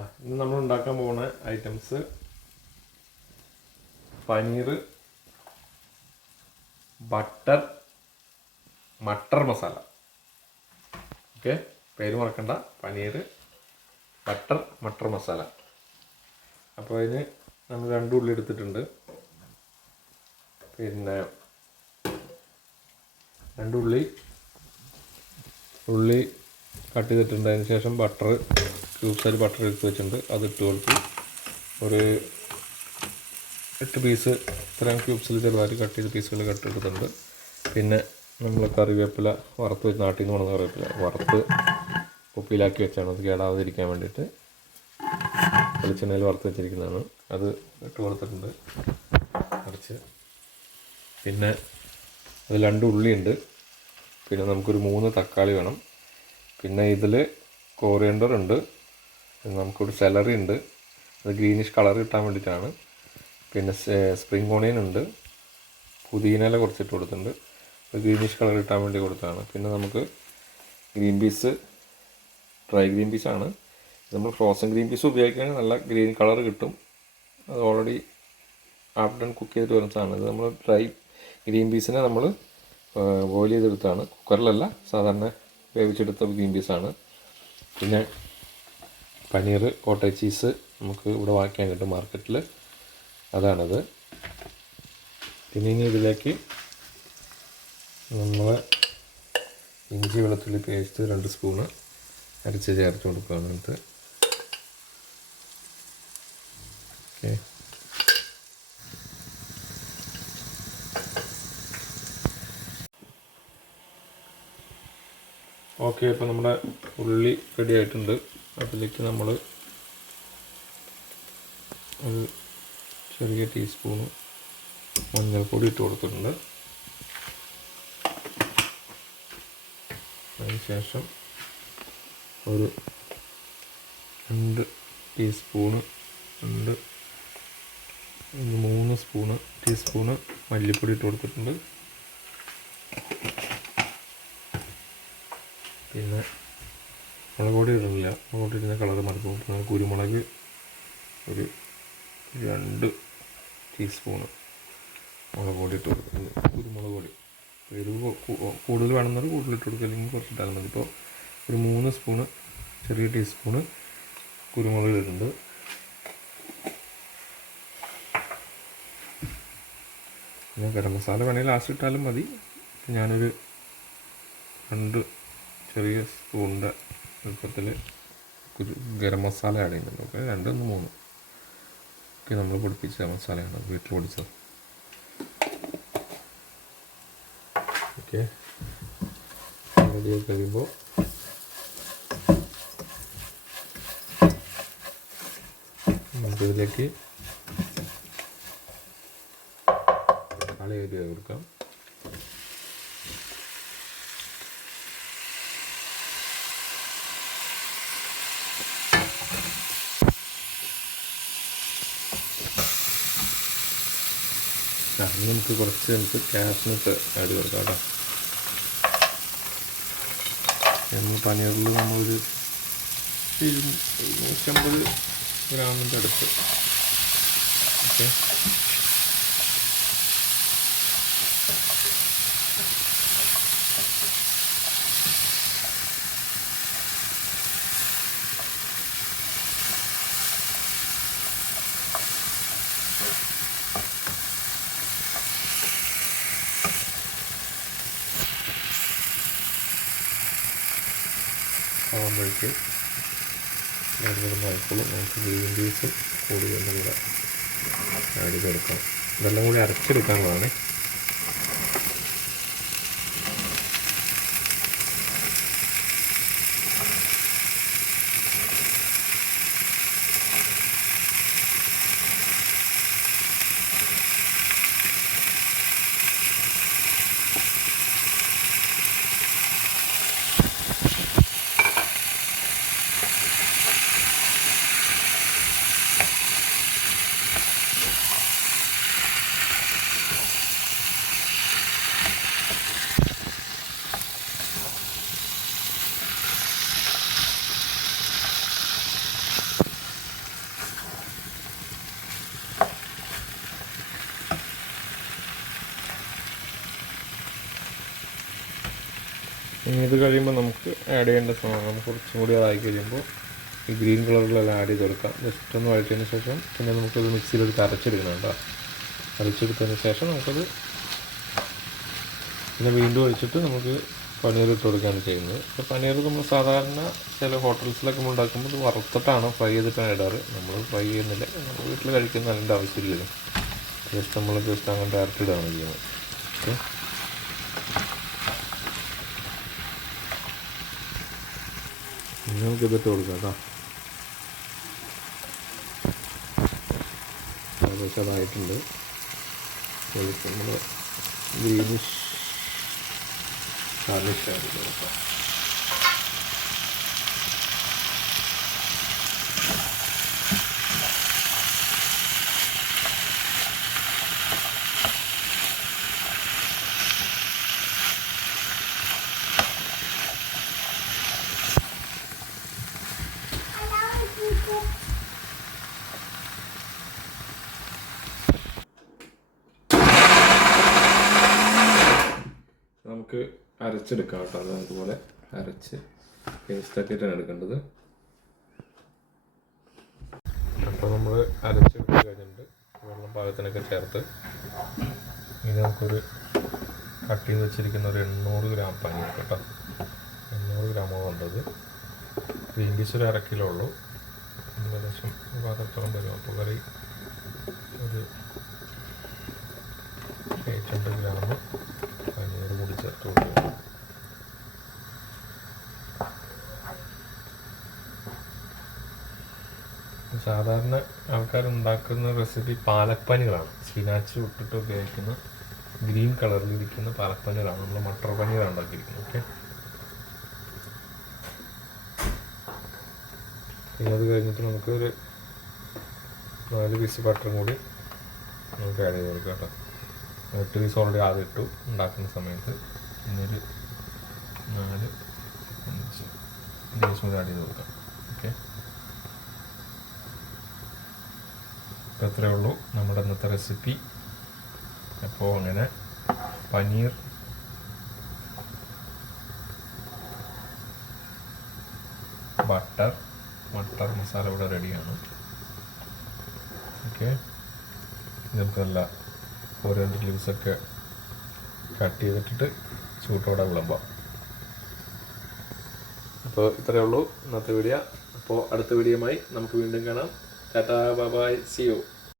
ഇന്ന് നമ്മൾ ഉണ്ടാക്കാൻ പോകുന്ന items paneer butter matar masala. Okay, പേര് മറക്കണ്ട, പനീർ ബട്ടർ മട്ടർ മസാല. അപ്പോൾ അതിന് നമ്മൾ 2 ഉള്ളി എടുത്തിട്ടുണ്ട്. പിന്നെ 2 ഉള്ളി കട്ട് ചെയ്തിട്ടുണ്ട്. അതിന് ശേഷം ബട്ടർ ക്യൂബ്സായിട്ട് ബട്ടർ എടുത്ത് വെച്ചിട്ടുണ്ട്, അത് ഇട്ട് കൊടുത്തു. ഒരു 8 പീസ് ഇത്രയും ക്യൂബ്സിൽ ചെറുതായിട്ട് കട്ട് ചെയ്ത് പീസുകൾ കട്ട് എടുത്തിട്ടുണ്ട്. പിന്നെ നമ്മൾ കറിവേപ്പില വറുത്ത് വെച്ച് നാട്ടിൽ നിന്ന് കൊണ്ടുവന്ന കറിവേപ്പില വറുത്ത് കുപ്പിയിലാക്കി വെച്ചാണ്, അത് കേടാവാതിരിക്കാൻ വേണ്ടിയിട്ട് വെളിച്ചെണ്ണയിൽ വറുത്ത് വെച്ചിരിക്കുന്നതാണ്. അത് ഇട്ട് കൊടുത്തിട്ടുണ്ട് കുറച്ച്. പിന്നെ അതിൽ 2 ഉള്ളിയുണ്ട്. പിന്നെ നമുക്കൊരു 3 തക്കാളി വേണം. പിന്നെ ഇതിൽ കോറിയൻഡർ ഉണ്ട്. നമുക്കൊരു സെലറി ഉണ്ട്, അത് ഗ്രീനിഷ് കളർ കിട്ടാൻ വേണ്ടിയിട്ടാണ്. പിന്നെ സ്പ്രിംഗ് ഓണിയൻ ഉണ്ട്, പുതിനയില കുറച്ചിട്ട് കൊടുത്തിട്ടുണ്ട്, അത് ഗ്രീനിഷ് കളർ കിട്ടാൻ വേണ്ടി കൊടുത്തതാണ്. പിന്നെ നമുക്ക് ഗ്രീൻ പീസ്, ഡ്രൈ ഗ്രീൻ പീസാണ്. നമ്മൾ ഫ്രോസൺ ഗ്രീൻ പീസ് ഉപയോഗിക്കുകയാണെങ്കിൽ നല്ല ഗ്രീൻ കളർ കിട്ടും. അത് ഓൾറെഡി ഹാഫ് ഡൺ കുക്ക് ചെയ്തിട്ട് വരുന്ന സാധനം. ഇത് നമ്മൾ ഡ്രൈ ഗ്രീൻ പീസിനെ നമ്മൾ ബോയിൽ ചെയ്തെടുത്താണ്, കുക്കറിലല്ല, സാധാരണ വേവിച്ചെടുത്ത ഗ്രീൻ പീസാണ്. പിന്നെ പനീർ കോട്ടേജ് ചീസ് നമുക്ക് ഇവിടെ വാങ്ങിക്കാൻ കിട്ടും മാർക്കറ്റിൽ, അതാണത്. പിന്നെ ഇനി ഇതിലേക്ക് നമ്മൾ ഇഞ്ചി വെളുത്തുള്ളി പേസ്റ്റ് 2 സ്പൂണ് അരച്ച് ചേർത്ത് കൊടുക്കുകയാണ് ഇത്. Okay, okay. അപ്പോൾ നമ്മുടെ ഉള്ളി റെഡി ആയിട്ടുണ്ട്. അതിലേക്ക് നമ്മൾ ഒരു ചെറിയ ടീസ്പൂണ് മഞ്ഞൾപ്പൊടി ഇട്ട് കൊടുത്തിട്ടുണ്ട്. അതിനുശേഷം ഒരു 2 ടീസ്പൂണ് 3 ടീസ്പൂണ് മല്ലിപ്പൊടി ഇട്ട് കൊടുത്തിട്ടുണ്ട്. പിന്നെ മുളക് പൊടി ഇടുന്നില്ല, മുളക് പൊടി ഇടുന്ന കളർ മറക്കും. പിന്നെ കുരുമുളക് ഒരു 2 ടീസ്പൂണ് മുളക് പൊടി ഇട്ട് കൊടുക്കുന്നത്. കുരുമുളക് പൊടി എരിവ് കൂടുതൽ വേണമെന്നത് കൂടുതൽ ഇട്ട് കൊടുക്കുക, അല്ലെങ്കിൽ കുറച്ചിട്ടാലും മതി. ഇപ്പോൾ ഒരു 3 സ്പൂണ് ചെറിയ ടീസ്പൂണ് കുരുമുളക് ഇടുന്നുണ്ട്. പിന്നെ ഗരം മസാല വേണമെങ്കിൽ ലാസ്റ്റ് ഇട്ടാലും മതി. ഞാനൊരു 2 ചെറിയ സ്പൂണിൻ്റെ വലുപ്പത്തിൽ ഗരം മസാല ആഡ് ചെയ്യുന്നുണ്ട്. ഓക്കെ, 2 3 ഒക്കെ നമ്മൾ പൊടിപ്പിച്ച മസാലയാണ്, വീട്ടിൽ പൊടിച്ചത്. ഓക്കെ, റെഡിയായി കഴിയുമ്പോൾ നമുക്കിതിലേക്ക് തക്കാളി അരി കൊടുക്കാം. നമുക്ക് കുറച്ച് കാഷ്നട്ട് ആഡ് കൊടുക്കാം കേട്ടോ. നമ്മൾ പനീറിൽ നമ്മളൊരു 250 ഗ്രാമിൻ്റെ അടുത്ത്. ഓക്കെ, ആകുമ്പോഴേക്ക് നോക്കുള്ളൂ. നമുക്ക് ഗ്രീൻ പീസ് കൂടുതൽ കൂടെ ആഡ് ചെയ്തെടുക്കാം. ഇതെല്ലാം കൂടി അരച്ചെടുക്കാനുള്ളതാണ്. ഇനി ഇത് കഴിയുമ്പോൾ നമുക്ക് ആഡ് ചെയ്യേണ്ട സാധനം നമുക്ക് കുറച്ചും കൂടി അതായി കഴിയുമ്പോൾ ഈ ഗ്രീൻ കളറിലെല്ലാം ആഡ് ചെയ്ത് കൊടുക്കാം. ജസ്റ്റ് ഒന്ന് വഴറ്റിയതിന് ശേഷം പിന്നെ നമുക്കത് മിക്സിയിലെടുത്ത് അരച്ചെടുക്കുന്നുണ്ടോ. അരച്ചെടുത്തതിന് ശേഷം നമുക്കത് പിന്നെ വീണ്ടും ഒഴിച്ചിട്ട് നമുക്ക് പനീർ ഇട്ട് കൊടുക്കുകയാണ് ചെയ്യുന്നത്. അപ്പോൾ പനീർ നമ്മൾ സാധാരണ ചില ഹോട്ടൽസിലൊക്കെ നമ്മൾ ഉണ്ടാക്കുമ്പോൾ ഇത് വറുത്തിട്ടാണ് ഫ്രൈ ചെയ്തിട്ടാണ് ഇടാറ്. നമ്മൾ ഫ്രൈ ചെയ്യുന്നില്ല, നമ്മൾ വീട്ടിൽ കഴിക്കുന്ന അതിൻ്റെ ആവശ്യമില്ലല്ലോ. ജസ്റ്റ് നമ്മൾ ജസ്റ്റ് അങ്ങനെ ഡയറക്റ്റ് ഇടുകയാണ് ചെയ്യുന്നത്. ഓക്കെ, നമുക്ക് ഇതിട്ട് കൊടുക്കാം കേട്ടോ. ഏകദേശം അതായിട്ടുണ്ട്. നമ്മൾ ഗ്രീനിഷ് ഗാർണിഷ് ആയിട്ട് കൊടുക്കാം. നമുക്ക് അരച്ചെടുക്കാം കേട്ടോ. അത് അതുപോലെ അരച്ച് പേസ്റ്റാക്കിയിട്ടാണ് എടുക്കേണ്ടത്. അപ്പോൾ നമ്മൾ അരച്ചെടുത്ത് കഴിഞ്ഞിട്ടുണ്ട്. വെള്ളം പാകത്തിനൊക്കെ ചേർത്ത് ഇനി നമുക്കൊരു കട്ട് ചെയ്ത് വെച്ചിരിക്കുന്ന ഒരു 800 ഗ്രാം പനീർ കേട്ടോ. 800 ഗ്രാമോ ഉണ്ടത്. ഗ്രീൻ പീസ് ഒരു 1/2 കിലോ ഉള്ളൂ. ഏകദേശം പാത്രത്തോളം വരും. അപ്പോൾ കറി ഒരു 800 ഗ്രാം പനീർ കൂടി ചേർത്ത് കൊടുക്കുക. സാധാരണ ആൾക്കാരുണ്ടാക്കുന്ന റെസിപ്പി പാലക് പനീറാണ്. സ്പിനാച്ച് ഇട്ടിട്ട് ഉപയോഗിക്കുന്ന ഗ്രീൻ കളറിൽ ഇരിക്കുന്ന പാലക് പനീറാണ്. നമ്മൾ മട്ടർ പനീറാണ് ഉണ്ടാക്കിയിരിക്കുന്നത്. ഓക്കെ, പിന്നെ അത് കഴിഞ്ഞിട്ട് നമുക്കൊരു 4 പീസ് ബട്ടറും കൂടി നമുക്ക് ആഡ് ചെയ്ത് കൊടുക്കാം കേട്ടോ. 8 പീസ് ഓൾറെഡി ആദ്യം ഇട്ടു ഉണ്ടാക്കുന്ന സമയത്ത്. ഇന്നൊരു 4-5 പീസ് കൂടി ആഡ് ചെയ്ത് കൊടുക്കാം. ഓക്കെ, അപ്പോൾ ഇത്രയേ ഉള്ളൂ നമ്മുടെ ഇന്നത്തെ റെസിപ്പി. അപ്പോൾ അങ്ങനെ പനീർ മട്ടർ മസാല ഇവിടെ റെഡിയാണ്. ഓക്കെ, നമുക്ക് നല്ല ഓരോരോ ലീവ്സൊക്കെ കട്ട് ചെയ്തിട്ടിട്ട് ചൂട്ടോടെ വിളമ്പാം. അപ്പോൾ ഇത്രയേ ഉള്ളൂ ഇന്നത്തെ വീഡിയോ. അപ്പോൾ അടുത്ത വീഡിയോയുമായി നമുക്ക് വീണ്ടും കാണാം. Tata, bye bye, see U.